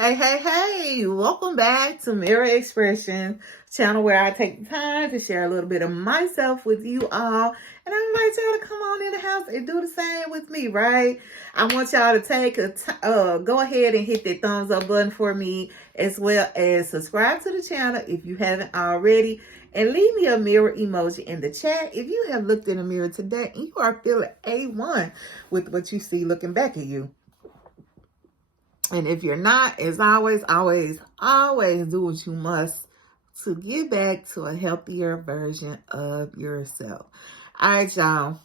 Hey, welcome back to Mirror Expression, channel where I take the time to share a little bit of myself with you all. And I invite y'all to come on in the house and do the same with me, right? I want y'all to go ahead and hit that thumbs up button for me, as well as subscribe to the channel if you haven't already. And leave me a mirror emoji in the chat if you have looked in the mirror today and you are feeling A1 with what you see looking back at you. And if you're not, as always do what you must to get back to a healthier version of yourself. All right, y'all.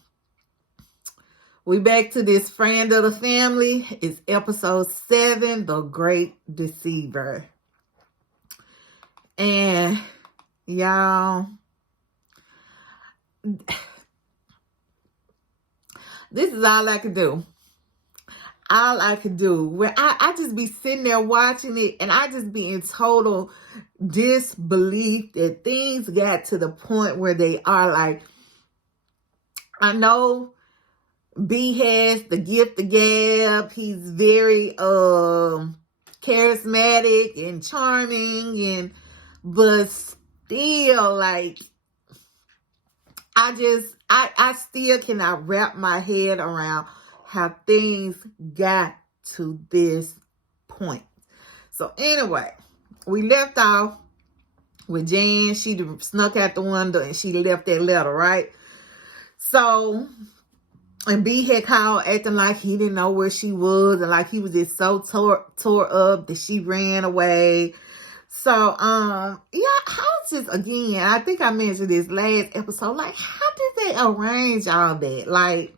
We back to this friend of the family. It's episode 7, The Great Deceiver. And y'all, this is all I can do. All I could do, where I just be sitting there watching it, and I just be in total disbelief that things got to the point where they are. Like, I know B has the gift of gab. He's very charismatic and charming, but still, like, I still cannot wrap my head around how things got to this point. So anyway, we left off with Jan. She snuck out the window and she left that letter, right? So, and B had called acting like he didn't know where she was, and like he was just so tore up that she ran away. So, yeah, how's this again? I think I mentioned this last episode. Like, how did they arrange all that? Like,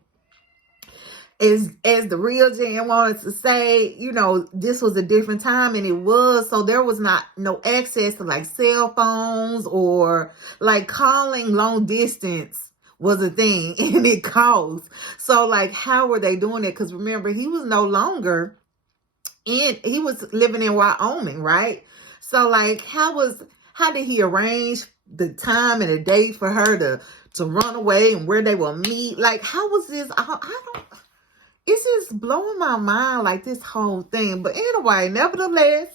as the real Jan wanted to say, you know, this was a different time, and it was, so there was no access to like cell phones, or like calling long distance was a thing, and it cost. So like, how were they doing it? Because remember, he was no longer he was living in Wyoming, right? So like, how did he arrange the time and the date for her to run away, and where they will meet? Like, how was this? I don't. It's just blowing my mind, like, this whole thing. But anyway, nevertheless,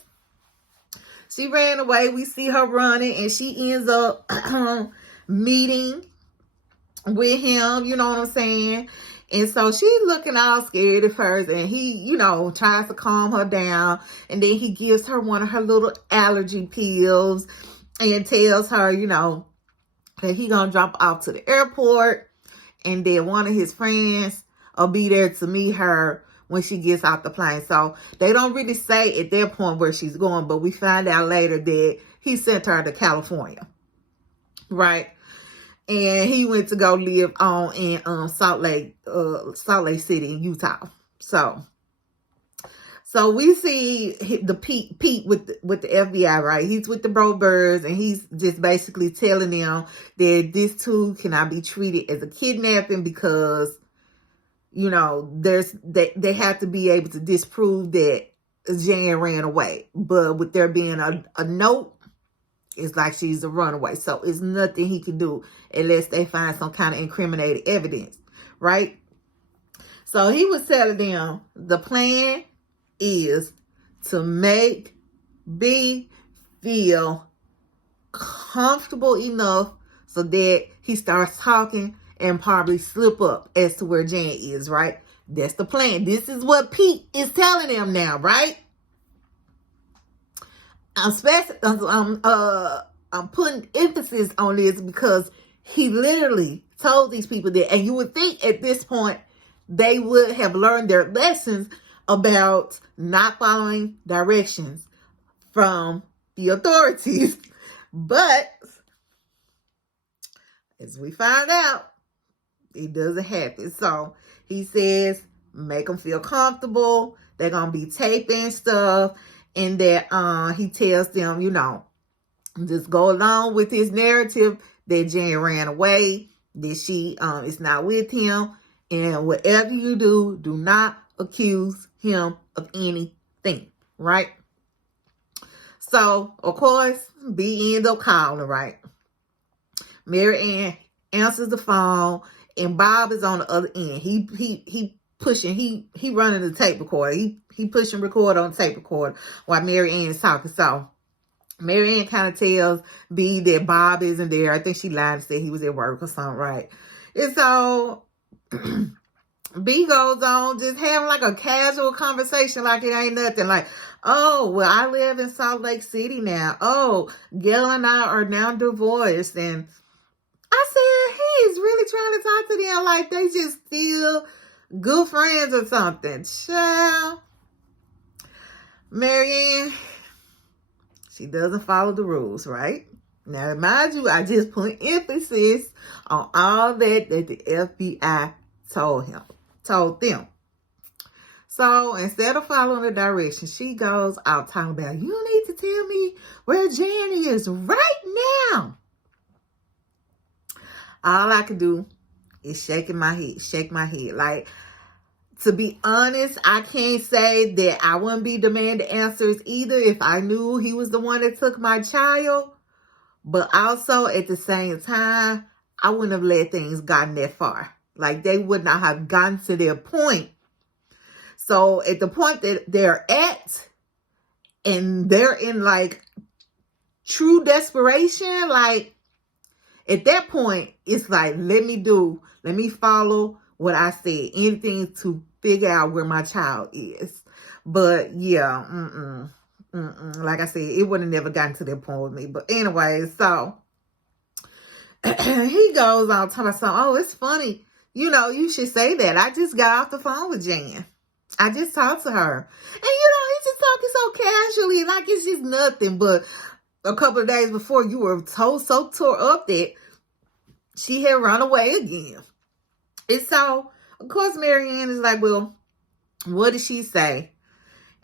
she ran away. We see her running, and she ends up meeting with him, you know what I'm saying? And so she's looking all scared at first, and he, you know, tries to calm her down. And then he gives her one of her little allergy pills and tells her, you know, that he gonna drop off to the airport, and then one of his friends will be there to meet her when she gets off the plane. So they don't really say at that point where she's going, but we find out later that he sent her to California, right? And he went to go live on in Salt Lake City in Utah. So we see the Pete with the FBI, right? He's with the bro birds, and he's just basically telling them that this too cannot be treated as a kidnapping, because, you know, they have to be able to disprove that Jan ran away. But with there being a note, it's like she's a runaway. So it's nothing he can do unless they find some kind of incriminating evidence, right? So he was telling them the plan is to make B feel comfortable enough so that he starts talking and probably slip up as to where Jan is, right? That's the plan. This is what Pete is telling them now, right? I'm putting emphasis on this because he literally told these people that, and you would think at this point they would have learned their lessons about not following directions from the authorities. But as we find out, it doesn't happen. So he says, make them feel comfortable. They're going to be taping stuff. And that he tells them, you know, just go along with his narrative that Jan ran away, that she is not with him. And whatever you do, do not accuse him of anything, right? So, of course, B ends up calling, right? Mary Ann answers the phone, and Bob is on the other end. He pushing, he running the tape recorder. he pushing record on tape recorder while Mary Ann is talking. So Mary Ann kind of tells B that Bob isn't there. I think she lied and said he was at work or something, right? And so B goes on just having like a casual conversation like it ain't nothing. Like, oh, well, I live in Salt Lake City now. Oh, Gail and I are now divorced. And I said, he's really trying to talk to them like they just still good friends or something. Child. Marianne, she doesn't follow the rules, right? Now, mind you, I just put emphasis on all that the FBI told them. So instead of following the direction, she goes out talking about, you need to tell me where Jan is right now. All I could do is shake my head. Like, to be honest, I can't say that I wouldn't be demanding answers either if I knew he was the one that took my child. But also, at the same time, I wouldn't have let things gotten that far. Like, they would not have gotten to their point. So, at the point that they're at, and they're in, like, true desperation, like, at that point, it's like, let me follow what I said. Anything to figure out where my child is. But, yeah, like I said, it would have never gotten to that point with me. But anyway, so he goes on talking about something. Oh, it's funny. You know, you should say that. I just got off the phone with Jan. I just talked to her. And, he's just talking so casually, like it's just nothing. But a couple of days before, you were so tore up that she had run away again. And so, of course, Marianne is like, well, what did she say?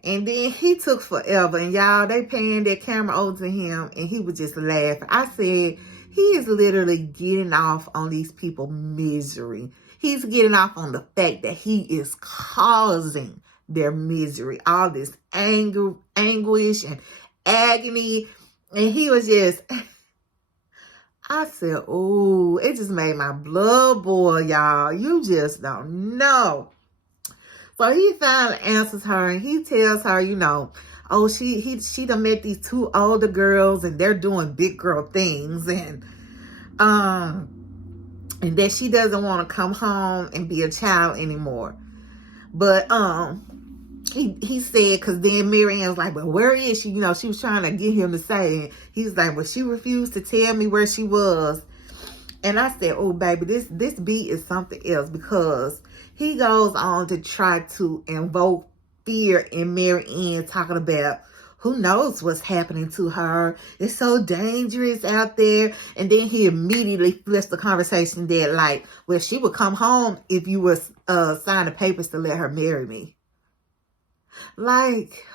And then he took forever. And y'all, they panned that camera over to him. And he was just laughing. I said, he is literally getting off on these people's misery. He's getting off on the fact that he is causing their misery. All this anger, anguish, and agony. And he was just... I said, oh, it just made my blood boil, y'all. You just don't know. So he finally answers her and he tells her, oh, she done met these two older girls and they're doing big girl things and that she doesn't want to come home and be a child anymore. But he said, because then Marianne was like, well, where is she? She was trying to get him to say, and he was like, well, she refused to tell me where she was. And I said, oh, baby, this beat is something else, because he goes on to try to invoke fear in Marianne, talking about who knows what's happening to her. It's so dangerous out there. And then he immediately flips the conversation that, like, well, she would come home if you were signing papers to let her marry me. Like,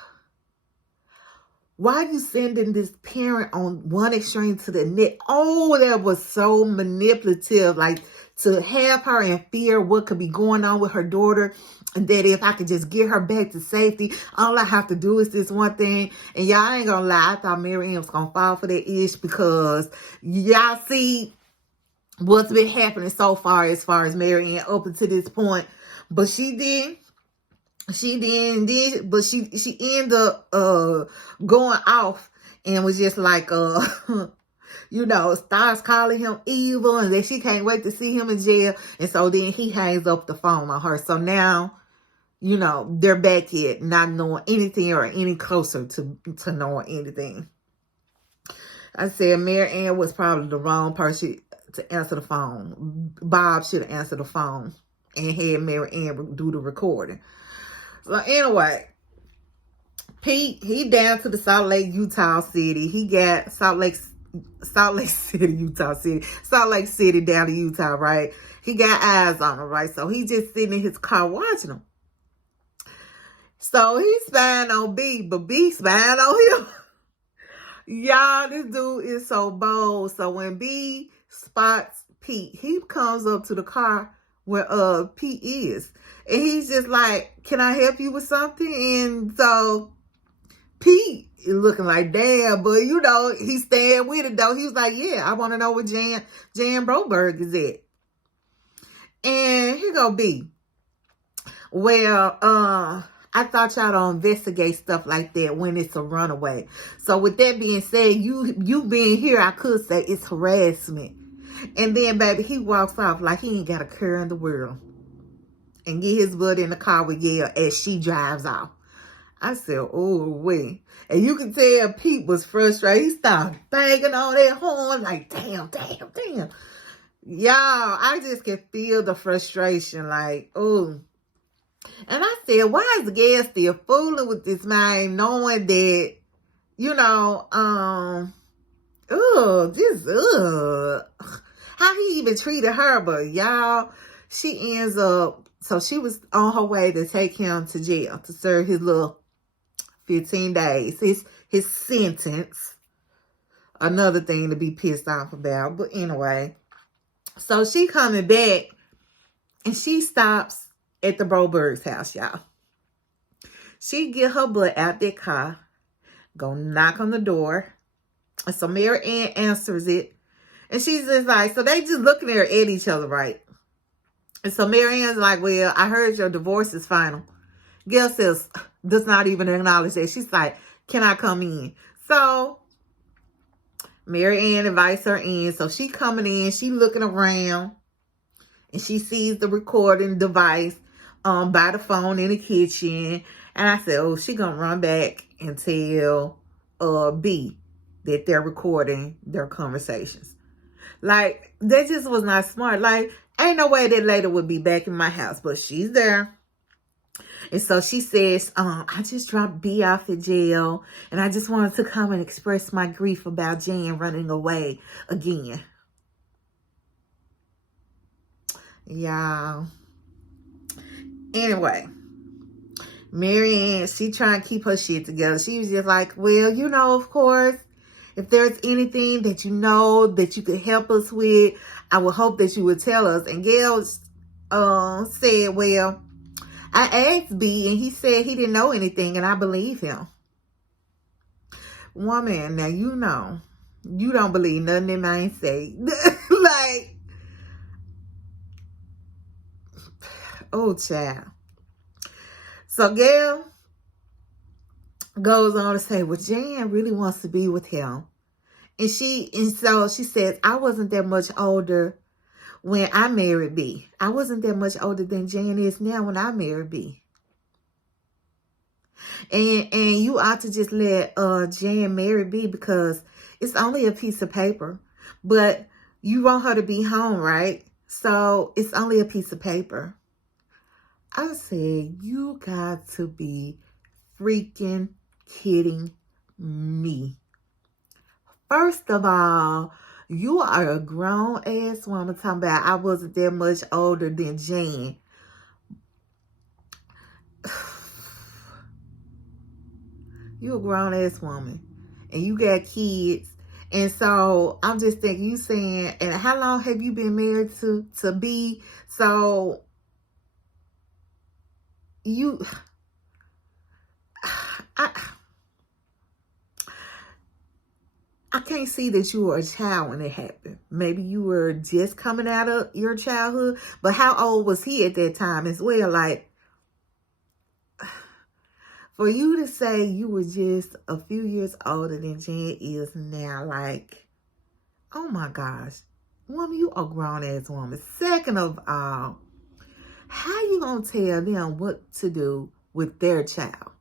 why are you sending this parent on one extreme to the next? Oh, that was so manipulative. Like, to have her in fear what could be going on with her daughter, and that if I could just get her back to safety, all I have to do is this one thing. And y'all ain't gonna lie, I thought Marianne was gonna fall for that ish, because y'all see what's been happening so far as Marianne up until this point. But she ended up going off and was just like starts calling him evil, and that she can't wait to see him in jail. And so then he hangs up the phone on her. So now, they're back here not knowing anything or any closer to knowing anything. I said Marianne was probably the wrong person to answer the phone. Bob should have answered the phone and had Marianne do the recording. So anyway, Pete, he down to the Salt Lake City, He got Salt Lake City down to Utah, right? He got eyes on him, right? So he just sitting in his car watching him. So he's spying on B, but B spying on him. Y'all, this dude is so bold. So when B spots Pete, he comes up to the car where Pete is. And he's just like, can I help you with something? And so Pete is looking like, damn, but he's staying with it though. He was like, yeah, I want to know where Jan Broberg is at. And here go B. Well, I thought y'all don't investigate stuff like that when it's a runaway. So with that being said, you being here, I could say it's harassment. And then, baby, he walks off like he ain't got a care in the world. And get his butt in the car with Gail as she drives off. I said, oh, wait. And you can tell Pete was frustrated. He started banging on that horn like, damn. Y'all, I just can feel the frustration. Like, oh. And I said, why is Gail still fooling with this man knowing that, how he even treated her. But y'all, she ends up, so she was on her way to take him to jail to serve his little 15 days, his sentence. Another thing to be pissed off about. But anyway, so she coming back and she stops at the Broberg's house, y'all. She get her butt out that car, go knock on the door. And so Mary Ann answers it. And she's just like, so they just looking there at each other, right? And so Mary Ann's like, well, I heard your divorce is final. Gail says, does not even acknowledge that. She's like, can I come in? So Mary Ann invites her in. So she coming in, she looking around, and she sees the recording device by the phone in the kitchen. And I said, oh, she gonna run back and tell B that they're recording their conversations. Like, that just was not smart. Like, ain't no way that lady would be back in my house, but she's there. And so she says, I just dropped B off at jail, and I just wanted to come and express my grief about Jan running away again. Y'all. Anyway, Mary Ann, she trying to keep her shit together. She was just like, well, of course, if there's anything that you know that you could help us with, I would hope that you would tell us. And Gail said, well, I asked B and he said he didn't know anything, and I believe him. Woman, now you don't believe nothing that man say. Like, oh, child. So Gail goes on to say, well, Jan really wants to be with him. And so she says, I wasn't that much older when I married B. I wasn't that much older than Jan is now when I married B. And you ought to just let Jan marry B because it's only a piece of paper. But you want her to be home, right? So it's only a piece of paper. I said, you got to be freaking kidding me. First of all, you are a grown-ass woman talking about I wasn't that much older than Jan. You're a grown-ass woman. And you got kids. And so, I'm just thinking, you saying, and how long have you been married to B? So, I can't see that you were a child when it happened. Maybe you were just coming out of your childhood. But how old was he at that time as well? Like, for you to say you were just a few years older than Jan is now, like, oh my gosh. Woman, you a grown-ass woman. Second of all, how you gonna tell them what to do with their child?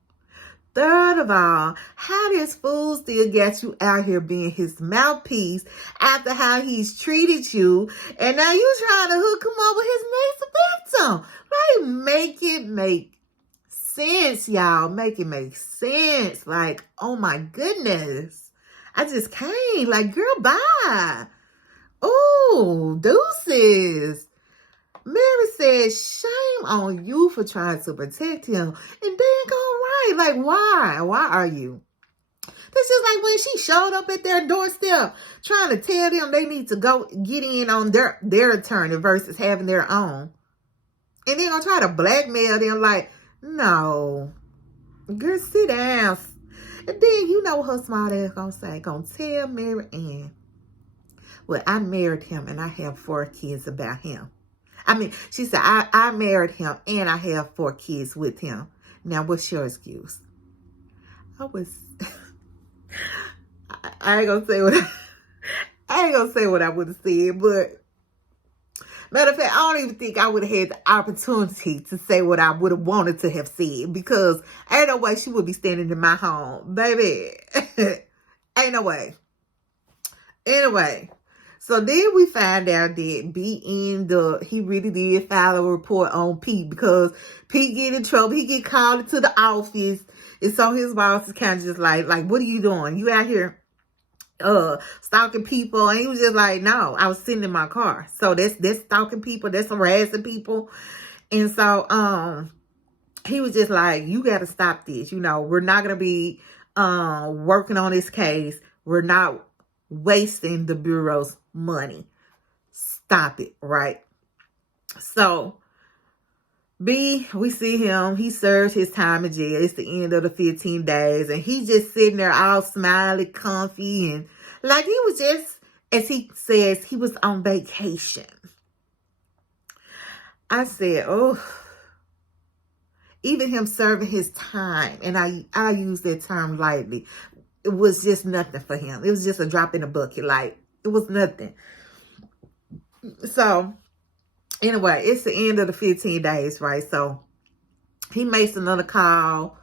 Third of all, how this fool still got you out here being his mouthpiece after how he's treated you, and now you trying to hook him up with his next victim? Like, make it make sense, y'all. Make it make sense. Like, oh my goodness. I just can't. Like, girl, bye. Ooh, deuces. Mary said, shame on you for trying to protect him. And dang all right. Like, why? Why are you? This is like when she showed up at their doorstep trying to tell them they need to go get in on their attorney versus having their own. And they're going to try to blackmail them like, no. Girl, sit down. And then you know what her smart ass going to say. Going to tell Mary Ann, well, I married him and I have 4 kids about him. I mean, she said, I married him and I have 4 kids with him. Now, what's your excuse? I was, I ain't gonna say what I ain't gonna say what I would have said, but matter of fact, I don't even think I would have had the opportunity to say what I would have wanted to have said, because ain't no way she would be standing in my home, baby. Ain't no way. Anyway, so then we find out that he really did file a report on Pete, because Pete get in trouble. He get called into the office, and so his boss is kind of just like, what are you doing? You out here stalking people? And he was just like, no, I was sitting in my car. So that's stalking people, that's harassing people. And so he was just like, you got to stop this. We're not gonna be working on this case. We're not wasting the Bureau's money. Stop it, right? So B, we see him. He serves his time in jail. It's the end of the 15 days. And he just sitting there all smiley, comfy. And like he was just, as he says, he was on vacation. I said, oh, even him serving his time. And I use that term lightly. It was just nothing for him. It was just a drop in the bucket. Like, it was nothing. So anyway, it's the end of the 15 days, right? So he makes another call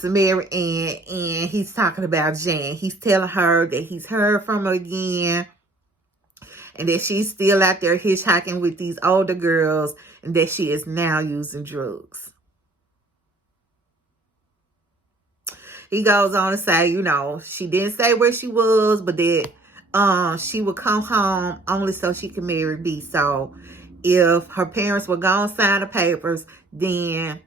to Mary Ann, and he's talking about Jan. He's telling her that he's heard from her again, and that she's still out there hitchhiking with these older girls, and that she is now using drugs. He goes on to say, she didn't say where she was, but that she would come home only so she could marry B. So if her parents were going to sign the papers, then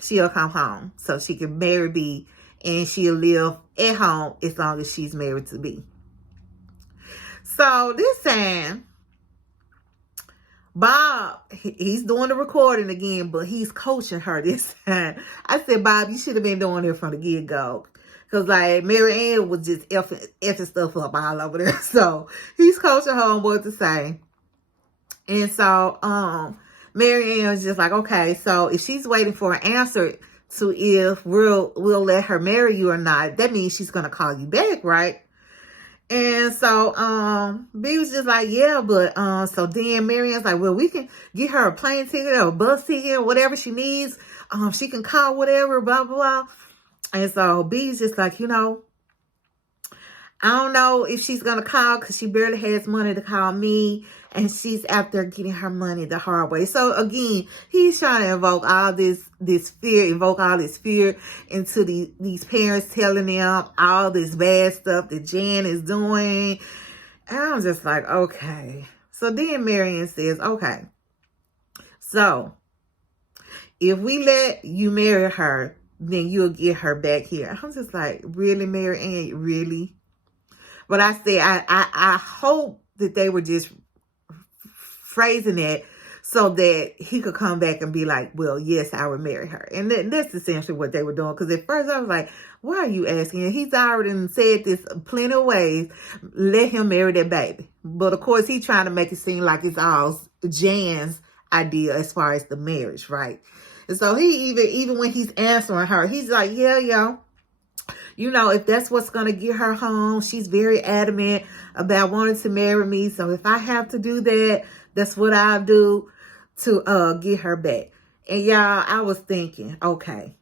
she'll come home so she can marry B, and she'll live at home as long as she's married to B. So this time, Bob, he's doing the recording again, but he's coaching her this time. I said, Bob, you should have been doing it from the get-go. Because, like, Mary Ann was just effing stuff up all over there. So he's coaching her on what to say. And so Mary Ann was just like, okay, so if she's waiting for an answer to if we'll let her marry you or not, that means she's going to call you back, right? And so B was just like, yeah, but so then Mary Ann's like, well, we can get her a plane ticket or a bus ticket or whatever she needs. She can call whatever, blah, blah, blah. And so B's just like, I don't know if she's going to call, because she barely has money to call me. And she's out there getting her money the hard way. So again, he's trying to invoke all this fear into these parents, telling them all this bad stuff that Jan is doing. And I'm just like, okay. So then Marian says, okay, so if we let you marry her, then you'll get her back here. I'm just like, really, Marian? Really? But I said, I hope that they were just phrasing it so that he could come back and be like, well, yes, I would marry her. And that's essentially what they were doing. Because at first I was like, why are you asking? He's already said this plenty of ways. Let him marry that baby. But of course, he's trying to make it seem like it's all Jan's idea as far as the marriage, right? And so he even when he's answering her, he's like, yeah. If that's what's going to get her home, she's very adamant about wanting to marry me. So if I have to do that, that's what I'll do to get her back. And y'all, I was thinking, okay,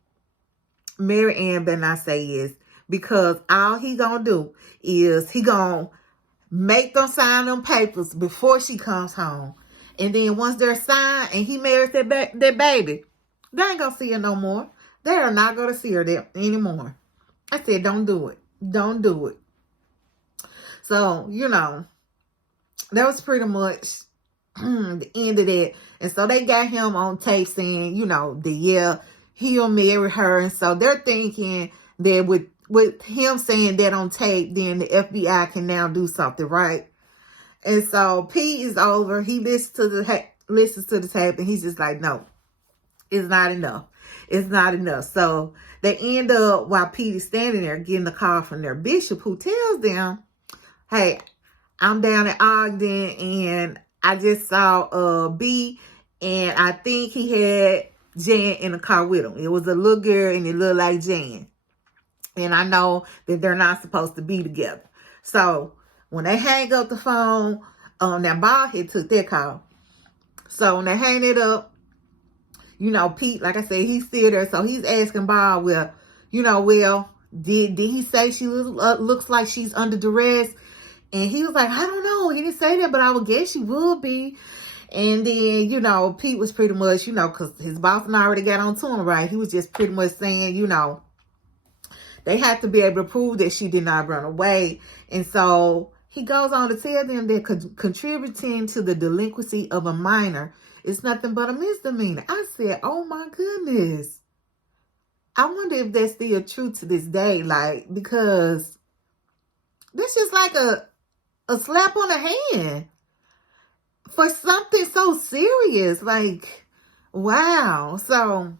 Mary Ann better not say yes, because all he gonna do is he gonna make them sign them papers before she comes home. And then once they're signed and he marries that baby, they ain't gonna see her no more. They are not gonna see her there anymore. I said, don't do it. Don't do it. So, that was pretty much the end of that. And so they got him on tape saying, he'll marry her. And so they're thinking that with him saying that on tape, then the FBI can now do something, right? And so Pete is over. He listens to the tape, and he's just like, no, it's not enough. It's not enough. So they end up, while Pete is standing there, getting a call from their bishop, who tells them, hey, I'm down at Ogden, and I just saw B, and I think he had Jan in the car with him. It was a little girl and it looked like Jan. And I know that they're not supposed to be together. So when they hang up the phone, now Bob had took their call. So when they hang it up, Pete, like I said, he's still there. So he's asking Bob, did he say she looks like she's under duress? And he was like, I don't know. He didn't say that, but I would guess she would be. And then, Pete was pretty much, because his boss and I already got on to him, right? He was just pretty much saying, they had to be able to prove that she did not run away. And so he goes on to tell them that contributing to the delinquency of a minor is nothing but a misdemeanor. I said, oh my goodness. I wonder if that's still true to this day. Because this is like a slap on the hand for something so serious. Wow. So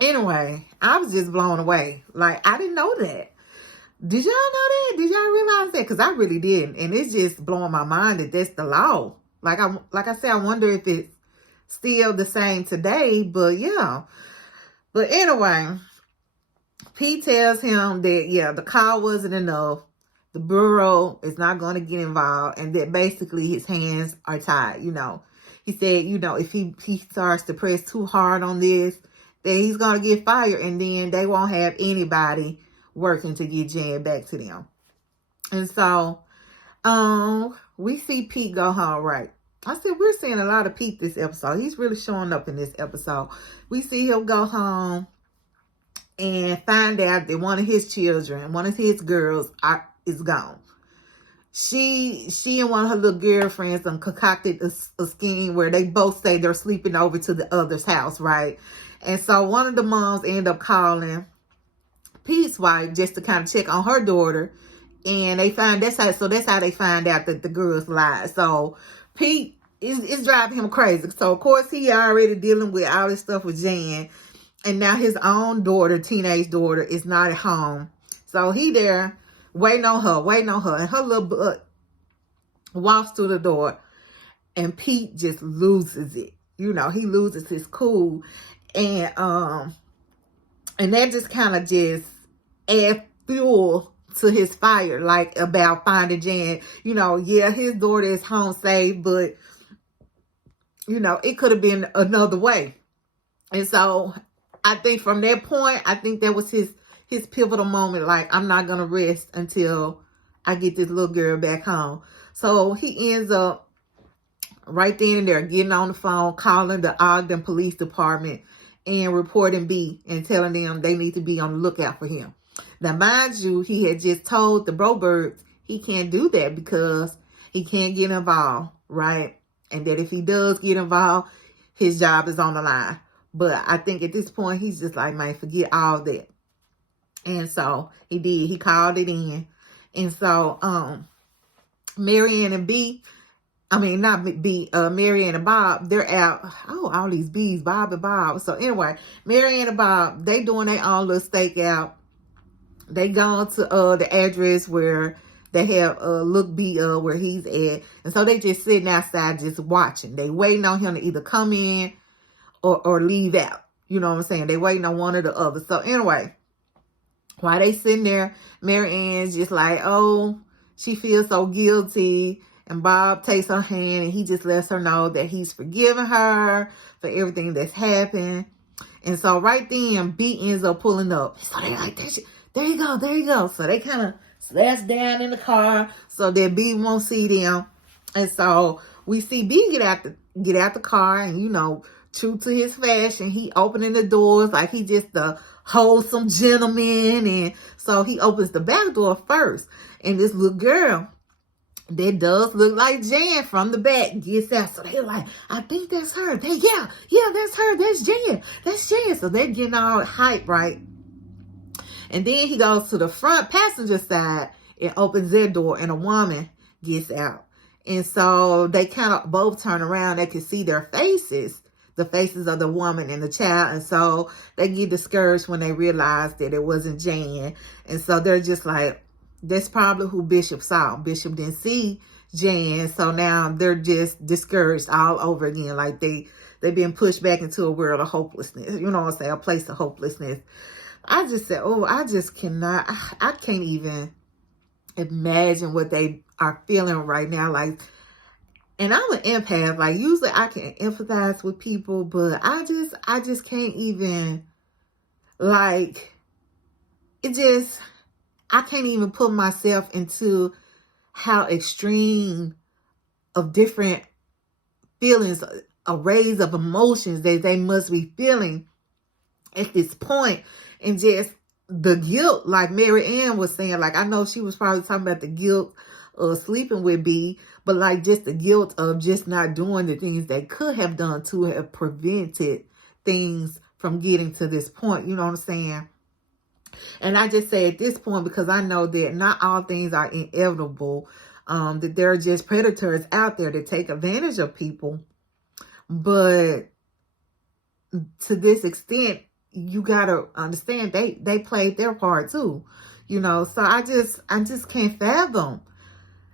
anyway, I was just blown away. I didn't know that. Did y'all know that? Did y'all realize that? Because I really didn't. And it's just blowing my mind that that's the law. Like I said, I wonder if it's still the same today. But yeah. But anyway, Pete tells him that, the call wasn't enough. The bureau is not going to get involved. And that basically his hands are tied, He said, if he starts to press too hard on this, that he's going to get fired. And then they won't have anybody working to get Jan back to them. And so we see Pete go home, right? I said, we're seeing a lot of Pete this episode. He's really showing up in this episode. We see him go home and find out that one of his children, one of his girls is gone. She and one of her little girlfriends concocted a scheme where they both say they're sleeping over to the other's house, right? And so one of the moms ended up calling Pete's wife just to kind of check on her daughter. And that's how they find out that the girls lied. So Pete is driving him crazy. So of course he already dealing with all this stuff with Jan. And now his own daughter, teenage daughter, is not at home. So he there waiting on her. And her little butt walks through the door. And Pete just loses it. He loses his cool. And that just kind of just adds fuel to his fire, about finding Jan. His daughter is home safe, but, it could have been another way. And so I think from that point, that was his pivotal moment. I'm not going to rest until I get this little girl back home. So he ends up right then and there getting on the phone, calling the Ogden Police Department and reporting B and telling them they need to be on the lookout for him. Now, mind you, he had just told the Brobirds he can't do that because he can't get involved, right? And that if he does get involved, his job is on the line. But I think at this point, he's just like, man, forget all that. And so he did. He called it in. And so Marianne and Marianne and Bob, they're out. Oh, all these B's, Bob and Bob. So anyway, Marianne and Bob, they doing their own little stakeout. They gone to the address where they have Look B where he's at. And so they just sitting outside just watching. They waiting on him to either come in or leave out. You know what I'm saying? They waiting on one or the other. So anyway, while they sitting there, Marianne's just like, oh, she feels so guilty. And Bob takes her hand and he just lets her know that he's forgiven her for everything that's happened. And so right then, B ends up pulling up. So they like, there you go. So they kind of slash down in the car so that B won't see them. And so we see B get out the car and, true to his fashion, he opening the doors like he just a wholesome gentleman. And so he opens the back door first. And this little girl that does look like Jan from the back gets out. So they're like, I think that's her. Yeah, that's her. That's Jan. So they're getting all hype, right? And then he goes to the front passenger side and opens their door and a woman gets out. And so they kind of both turn around. They can see their faces, the faces of the woman and the child. And so they get discouraged when they realize that it wasn't Jan. And so they're just like, that's probably who Bishop saw. Bishop didn't see Jan. So now they're just discouraged all over again. Like they they've been pushed back into a world of hopelessness. You know what I'm saying? A place of hopelessness. I just said, oh, I just cannot, I can't even imagine what they are feeling right now. Like, and I'm an empath. Like, usually I can empathize with people, but I just can't even, like, I can't even put myself into how extreme of different feelings, arrays of emotions that they must be feeling at this point. And just the guilt, like Mary Ann was saying, like, I know she was probably talking about the guilt of sleeping with B, but like just the guilt of just not doing the things they could have done to have prevented things from getting to this point. You know what I'm saying? And I just say at this point, because I know that not all things are inevitable, that there are just predators out there that take advantage of people. But to this extent, you gotta understand they played their part too, you know. So I just can't fathom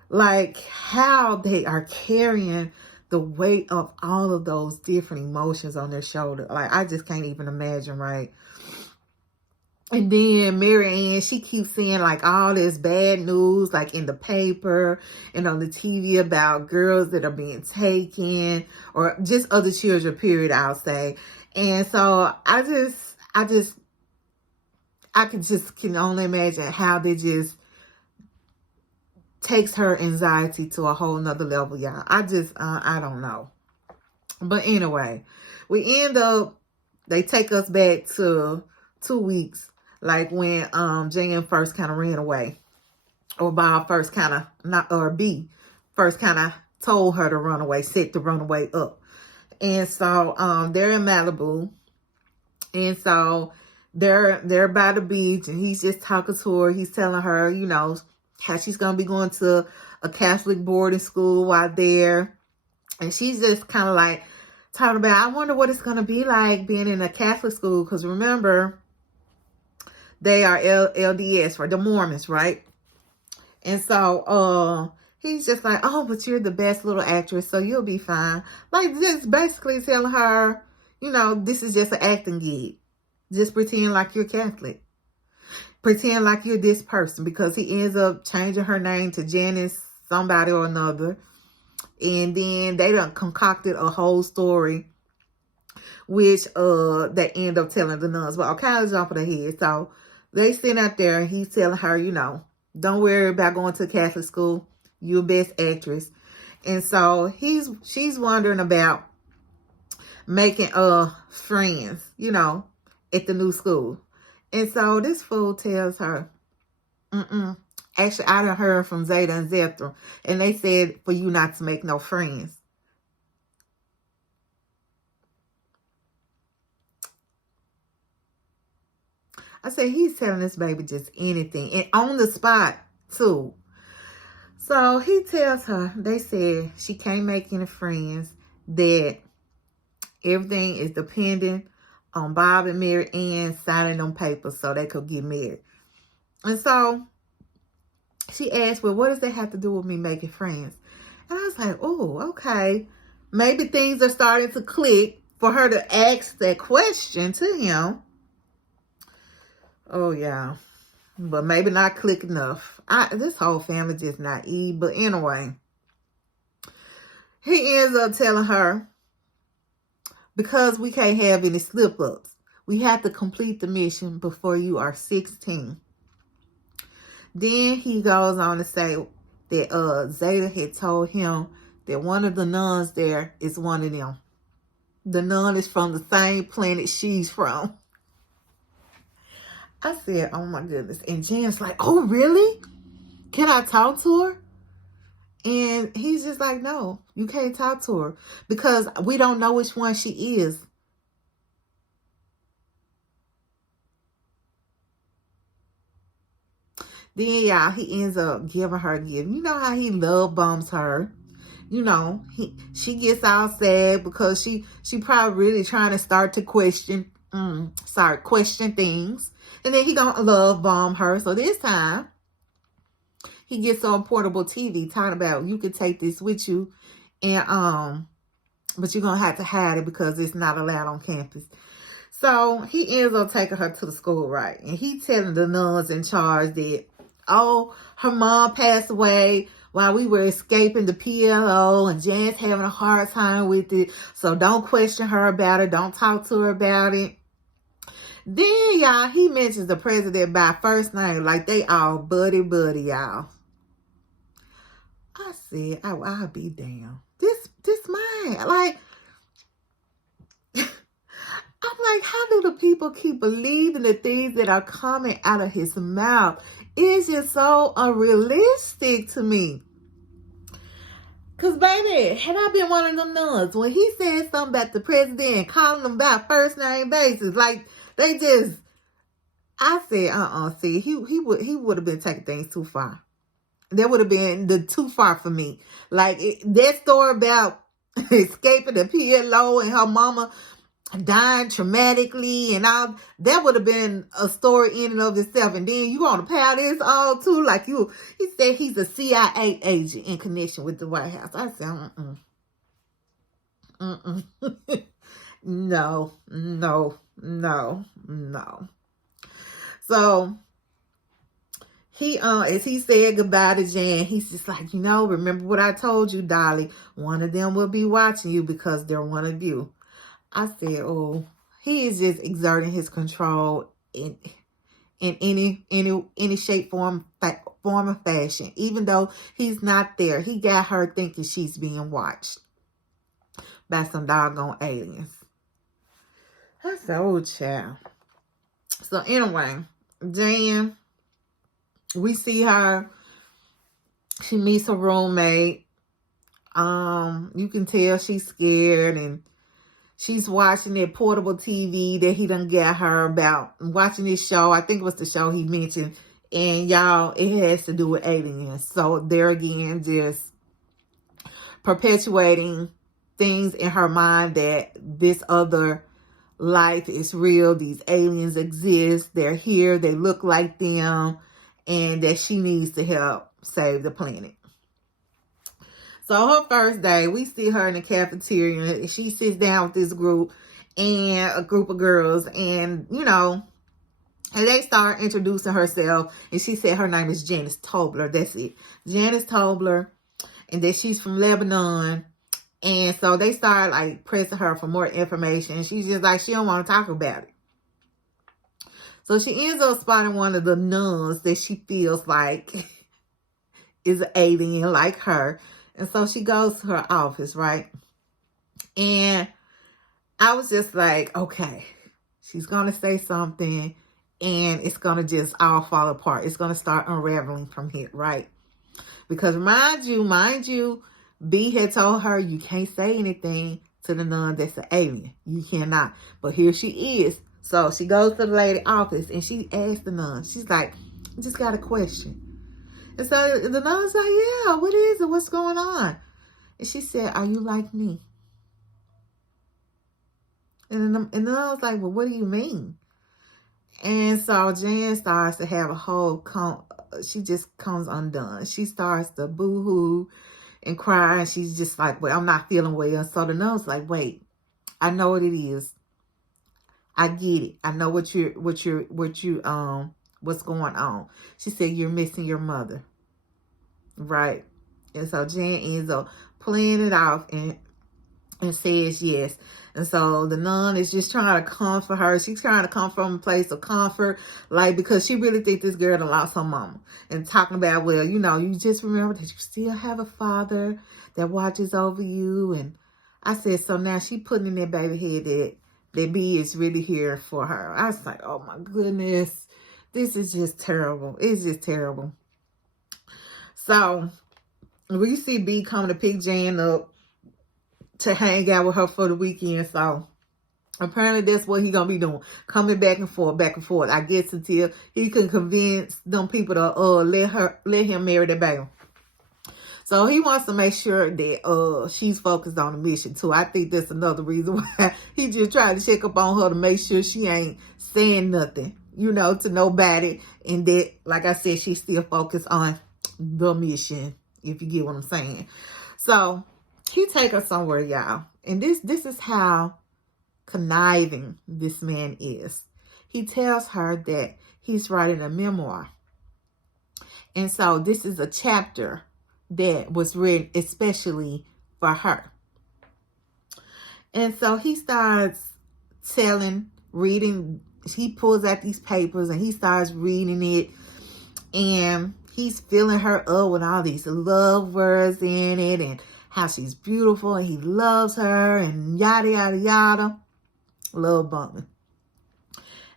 like how they are carrying the weight of all of those different emotions on their shoulder. Like, I just can't even imagine, right? And then Mary Ann, she keeps seeing like all this bad news, like in the paper and on the TV about girls that are being taken, or just other children, period, I'll say. And so I can only imagine how they just takes her anxiety to a whole nother level, y'all. I don't know. But anyway, we end up, they take us back to 2 weeks. Like when Jan first kind of ran away, or Bob first kind of, or B first kind of told her to run away, set the runaway up. And so they're in Malibu, and so they're by the beach, and he's just talking to her. He's telling her, you know, how she's gonna be going to a Catholic boarding school while there, and she's just kind of like talking about, I wonder what it's gonna be like being in a Catholic school, because remember, they are LDS, right? The Mormons, right? And so he's just like, oh, but you're the best little actress, so you'll be fine. Like, just basically telling her, you know, this is just an acting gig. Just pretend like you're Catholic. Pretend like you're this person, because he ends up changing her name to Janice somebody or another. And then they done concocted a whole story, which they end up telling the nuns. But I'll kind of jump ahead. So they sit out there, and he's telling her, you know, don't worry about going to Catholic school. You're best actress. And so she's wondering about making friends, you know, at the new school. And so this fool tells her, actually, I done heard from Zeta and Zethra, and they said for you not to make no friends. I said, he's telling this baby just anything. And on the spot, too. So he tells her, they said she can't make any friends, that everything is dependent on Bob and Mary Ann signing them papers so they could get married. And so she asked, well, what does that have to do with me making friends? And I was like, oh, okay. Maybe things are starting to click for her to ask that question to him. Oh, yeah. But maybe not click enough. This whole family just naive. But anyway, he ends up telling her, because we can't have any slip-ups, we have to complete the mission before you are 16. Then he goes on to say that Zeta had told him that one of the nuns there is one of them. The nun is from the same planet she's from. I said, oh my goodness. And Jan's like, oh, really? Can I talk to her? And he's just like, no, you can't talk to her because we don't know which one she is. Then, y'all, he ends up giving her a gift. You know how he love bombs her. You know, she gets all sad because she probably really trying to start to question things. And then he gonna love bomb her. So this time, he gets on portable TV talking about, you could take this with you and but you're going to have to hide it because it's not allowed on campus. So he ends up taking her to the school, right? And he telling the nuns in charge that, oh, her mom passed away while we were escaping the PLO, and Jan's having a hard time with it. So don't question her about it. Don't talk to her about it. Then, y'all, he mentions the president by first name, like they all buddy, y'all. I said, I'll be damned. This man, like, I'm like, how do the people keep believing the things that are coming out of his mouth? It's just so unrealistic to me. Because, baby, had I been one of them nuns, when he said something about the president and calling them by first name basis, like, they just, I said, see, he would have been taking things too far. That would have been too far for me. Like, that story about escaping the PLO and her mama dying traumatically and all, that would have been a story in and of itself. And then you want to pile this all too, like he said he's a CIA agent in connection with the White House. I said, no. So he, as he said goodbye to Jan, he's just like, remember what I told you, Dolly, one of them will be watching you because they're one of you. I said, oh, he is just exerting his control in any shape, form or fashion. Even though he's not there, he got her thinking she's being watched by some doggone aliens. I said, oh, child. So anyway, Jan, we see her. She meets her roommate. You can tell she's scared, and she's watching that portable TV that he done got her about, watching this show. I think it was the show he mentioned. And y'all, it has to do with aliens. So there again, just perpetuating things in her mind that this other life is real. These aliens exist. They're here. They look like them. And that she needs to help save the planet. So her first day, we see her in the cafeteria. She sits down with this group and a group of girls. And, and they start introducing herself. And she said her name is Janice Tobler. That's it. Janice Tobler. And that she's from Lebanon. And so they start like pressing her for more information. She's just like, she don't want to talk about it. So she ends up spotting one of the nuns that she feels like is an alien like her. And so she goes to her office, right? And I was just like, okay, she's going to say something and it's going to just all fall apart. It's going to start unraveling from here, right? Because mind you, B had told her you can't say anything to the nun that's an alien. You cannot. But here she is. So she goes to the lady office and she asks the nun. She's like, I just got a question. And so the nun's like, yeah, what is it? What's going on? And she said, are you like me? And the nun was like, well, what do you mean? And so Jan starts to have a whole, she just comes undone. She starts to boo-hoo and cry. And she's just like, well, I'm not feeling well. So the nun's like, wait, I know what it is. I get it. I know what's going on. She said, you're missing your mother. Right. And so Jan ends up playing it off and says yes. And so the nun is just trying to comfort her. She's trying to come from a place of comfort, like, because she really thinks this girl done lost her mama. And talking about, well, you just remember that you still have a father that watches over you. And I said, so now she putting in that baby head that B is really here for her. I was like, oh my goodness, this is just terrible. It's just terrible. So we see B coming to pick Jan up to hang out with her for the weekend. So apparently that's what he gonna be doing, coming back and forth. I guess until he can convince them people to let him marry the baby. So he wants to make sure that she's focused on the mission too. I think that's another reason why he just tried to check up on her to make sure she ain't saying nothing, to nobody. And that, like I said, she's still focused on the mission, if you get what I'm saying. So he take her somewhere, y'all. And this is how conniving this man is. He tells her that he's writing a memoir. And so this is a chapter that was written especially for her. And so he starts reading, he pulls out these papers and he starts reading it. And he's filling her up with all these love words in it and how she's beautiful and he loves her and yada, yada, yada. Love bombing.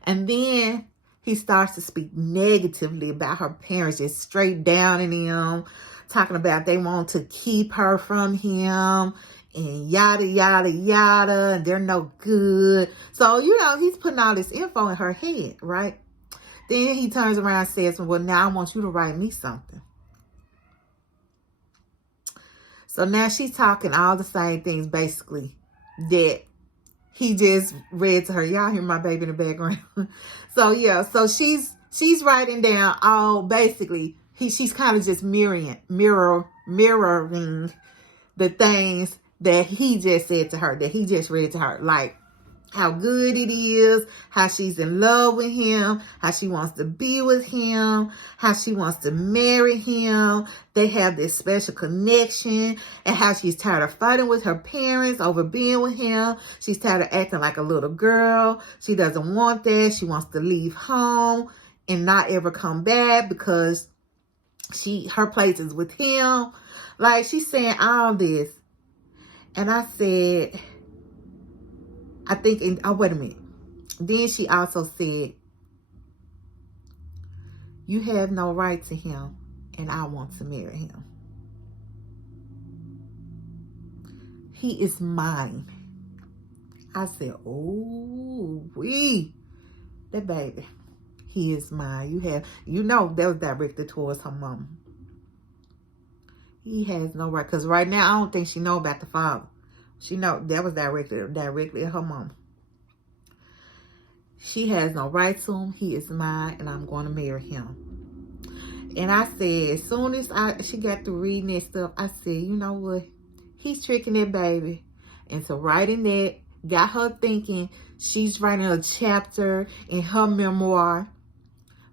And then he starts to speak negatively about her parents, just straight down in him, talking about they want to keep her from him and yada, yada, yada, and they're no good. So, he's putting all this info in her head, right? Then he turns around and says, well, now I want you to write me something. So now she's talking all the same things, basically, that he just read to her. Y'all hear my baby in the background. So, yeah. So she's writing down all, basically, she's kind of just mirroring the things that he just said to her, that he just read to her. Like, how good it is, how she's in love with him, how she wants to be with him, how she wants to marry him. They have this special connection, and how she's tired of fighting with her parents over being with him. She's tired of acting like a little girl. She doesn't want that. She wants to leave home and not ever come back because her place is with him. Like, she's saying all this. And I said, wait a minute. Then she also said, you have no right to him, and I want to marry him. He is mine. I said, oh, that baby, he is mine. That was directed towards her mom. He has no right, because right now I don't think she know about the father. She know that was directly at her mom. She has no right to him. He is mine, and I'm going to marry him. And I said, as soon as she got through reading that stuff, I said, you know what? He's tricking that baby into writing that. Got her thinking she's writing a chapter in her memoir.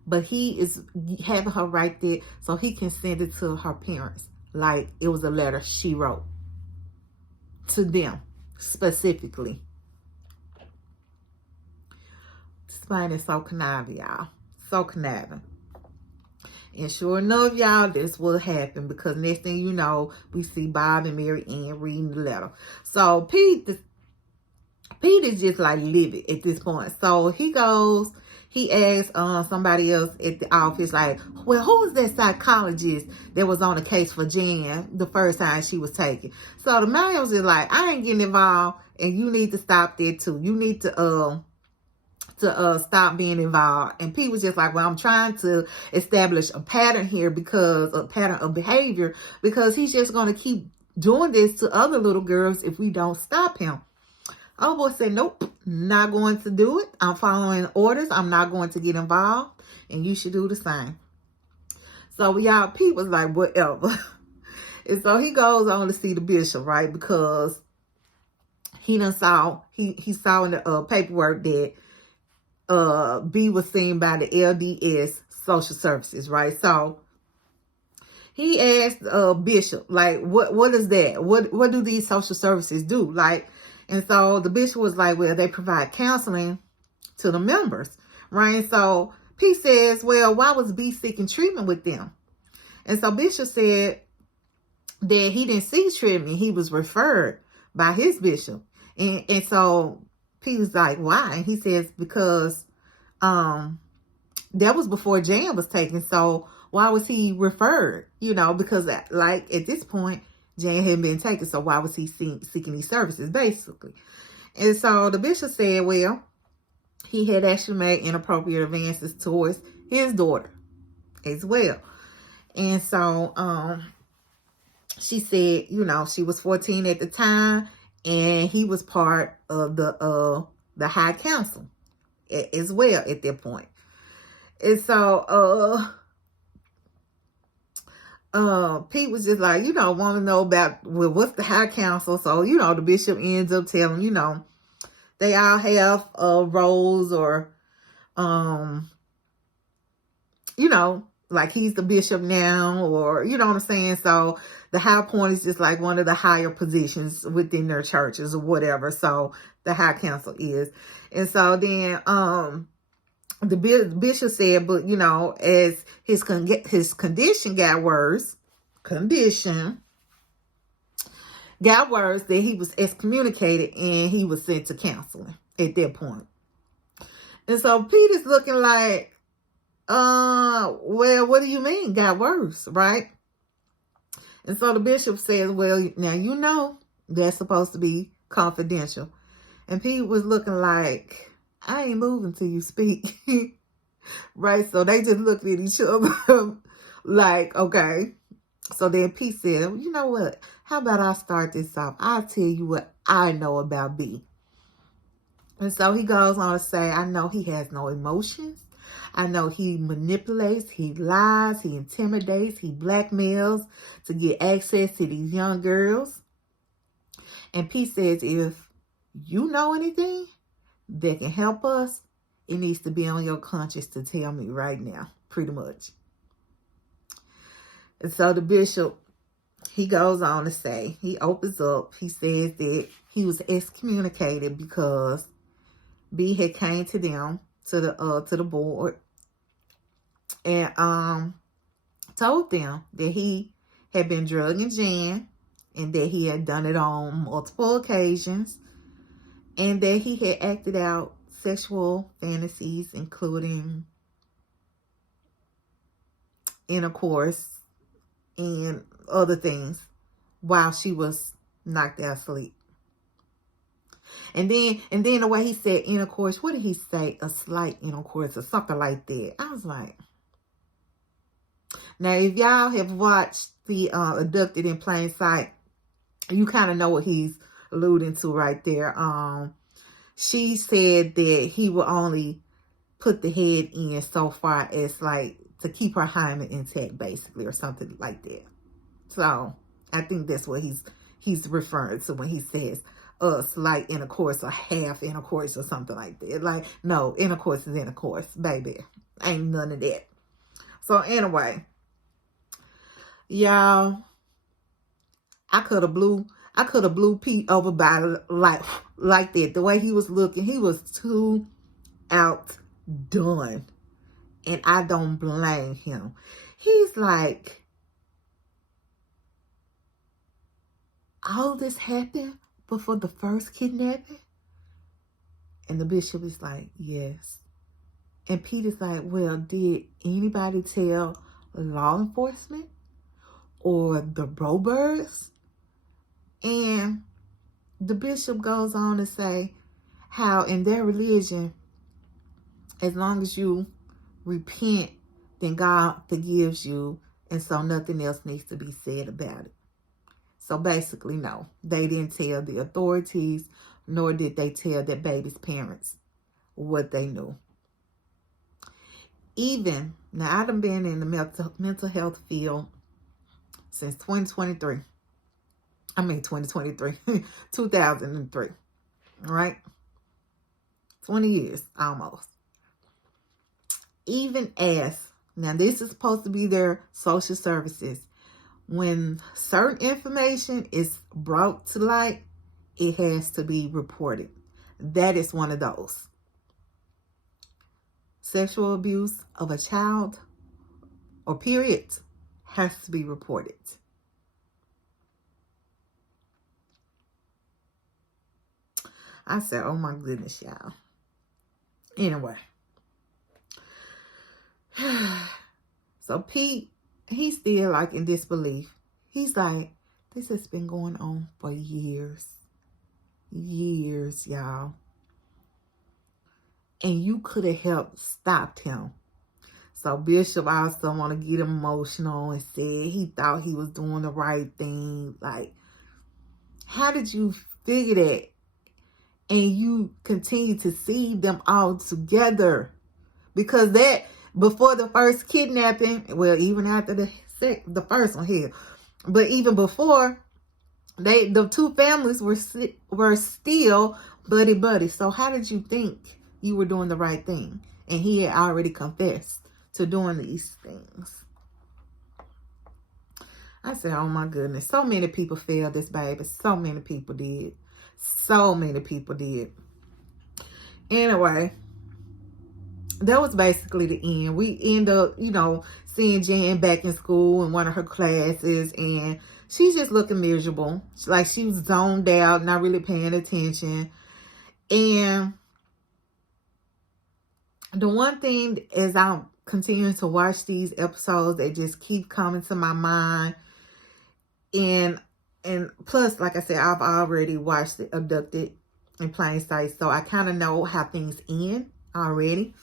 But he is having her write that so he can send it to her parents. Like it was a letter she wrote to them specifically. This man is so conniving, y'all. So conniving. And sure enough, y'all, this will happen because next thing you know, we see Bob and Mary Ann reading the letter. So Pete is just like livid at this point. So he asks somebody else at the office, like, well, who was that psychologist that was on the case for Jan the first time she was taken? So the man was just like, I ain't getting involved, and you need to stop that too. You need to stop being involved. And Pete was just like, well, I'm trying to establish a pattern here, a pattern of behavior, because he's just going to keep doing this to other little girls if we don't stop him. Oh boy said, nope, not going to do it. I'm following orders. I'm not going to get involved, and you should do the same. So y'all, Pete was like, whatever. And so he goes on to see the bishop, right? Because he saw in the paperwork that B was seen by the LDS social services, right? So he asked Bishop, like, what is that? What do these social services do? Like, and so the bishop was like, well, they provide counseling to the members, right? And so Pete says, well, why was B seeking treatment with them? And so Bishop said that he didn't seek treatment. He was referred by his bishop. And so Pete was like, why? And he says, because that was before Jan was taken. So why was he referred? Because like at this point, Jan hadn't been taken. So why was he seeking these services, basically? And so the bishop said, well, he had actually made inappropriate advances towards his daughter as well. And so she said, she was 14 at the time, and he was part of the High Council as well at that point. And so Pete was just like, want to know about, well, what's the high council? So, the bishop ends up telling, they all have roles or, like he's the bishop now, or, what I'm saying? So the high point is just like one of the higher positions within their churches or whatever. So the high council is. And so then, the bishop said, but, as his condition got worse, that he was excommunicated and he was sent to counseling at that point. And so Peter's looking like, well, what do you mean got worse, right? And so the bishop says, well, now that's supposed to be confidential. And Pete was looking like, I ain't moving till you speak. Right? So they just looked at each other like, okay. So then Pete said, well, you know what? How about I start this off? I'll tell you what I know about B. And so he goes on to say, I know he has no emotions. I know he manipulates, he lies, he intimidates, he blackmails to get access to these young girls. And Pete says, if you know anything that can help us, it needs to be on your conscience to tell me right now, pretty much. And so the bishop, he goes on to say, he opens up, he says that he was excommunicated because B had came to them, to the board, and told them that he had been drugging Jan and that he had done it on multiple occasions and that he had acted out sexual fantasies, including intercourse and other things, while she was knocked out asleep. And then the way he said intercourse, what did he say? A slight intercourse or something like that. I was like, now if y'all have watched the Abducted in Plain Sight, you kind of know what he's alluding to right there. She said that he will only put the head in so far as like to keep her hymen intact, basically, or something like that. So I think that's what he's referring to when he says slight intercourse or half intercourse or something like that. Like, no, intercourse is intercourse, baby. Ain't none of that. So anyway, y'all, I could have blew Pete over by like that. The way he was looking, he was too outdone. And I don't blame him. He's like, all this happened before the first kidnapping? And the bishop is like, yes. And Peter's like, well, did anybody tell law enforcement or the Brobirds? And the bishop goes on to say how in their religion, as long as you repent, then God forgives you. And so nothing else needs to be said about it. So basically, no, they didn't tell the authorities, nor did they tell their baby's parents what they knew. Even, now I've been in the mental health field since 2023. 2003, right? 20 years almost. Even as, now this is supposed to be their social services, when certain information is brought to light, it has to be reported. That is one of those. Sexual abuse of a child or period has to be reported. I said, oh my goodness, y'all. Anyway. So Pete, he's still like in disbelief. He's like, this has been going on for years. Years, y'all. And you could have helped stop him. So Bishop also want to get emotional and said he thought he was doing the right thing. Like, how did you figure that? And you continue to see them all together. Because that, before the first kidnapping, well, even after the first one here, but even before, the two families were still buddy. So how did you think you were doing the right thing? And he had already confessed to doing these things. I said, oh my goodness, so many people failed this baby. So many people did. So many people did. Anyway, that was basically the end. We end up, seeing Jan back in school in one of her classes, and she's just looking miserable. Like she was zoned out, not really paying attention. And the one thing as I'm continuing to watch these episodes, they just keep coming to my mind. And plus, like I said, I've already watched it, Abducted in Plain Sight, so I kind of know how things end already.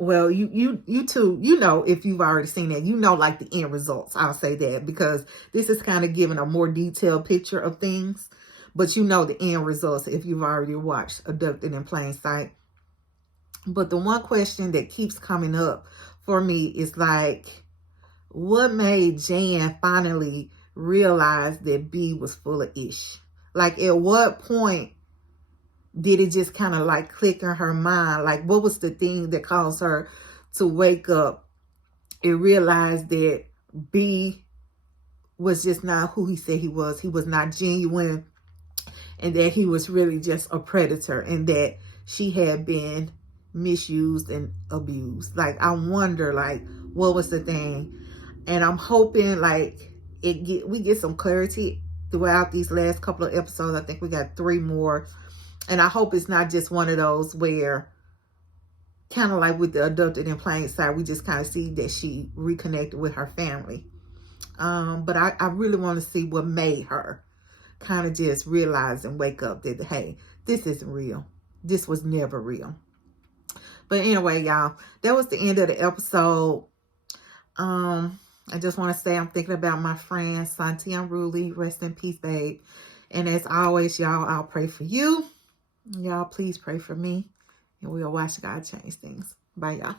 Well, you too, if you've already seen that, like the end results. I'll say that because this is kind of giving a more detailed picture of things, but the end results if you've already watched Abducted in Plain Sight. But the one question that keeps coming up for me is like, what made Jan finally realize that B was full of ish? Like, at what point did it just kind of like click in her mind? Like, what was the thing that caused her to wake up and realize that B was just not who he said he was? He was not genuine, and that he was really just a predator, and that she had been misused and abused. Like, I wonder, like, what was the thing? And I'm hoping, like, we get some clarity throughout these last couple of episodes. I think we got 3 more. And I hope it's not just one of those where, kind of like with the Abducted in Plain Sight, we just kind of see that she reconnected with her family. But I really want to see what made her kind of just realize and wake up that, hey, this isn't real. This was never real. But anyway, y'all, that was the end of the episode. I just want to say I'm thinking about my friend, Santi Unruly. Rest in peace, babe. And as always, y'all, I'll pray for you. Y'all, please pray for me. And we'll watch God change things. Bye, y'all.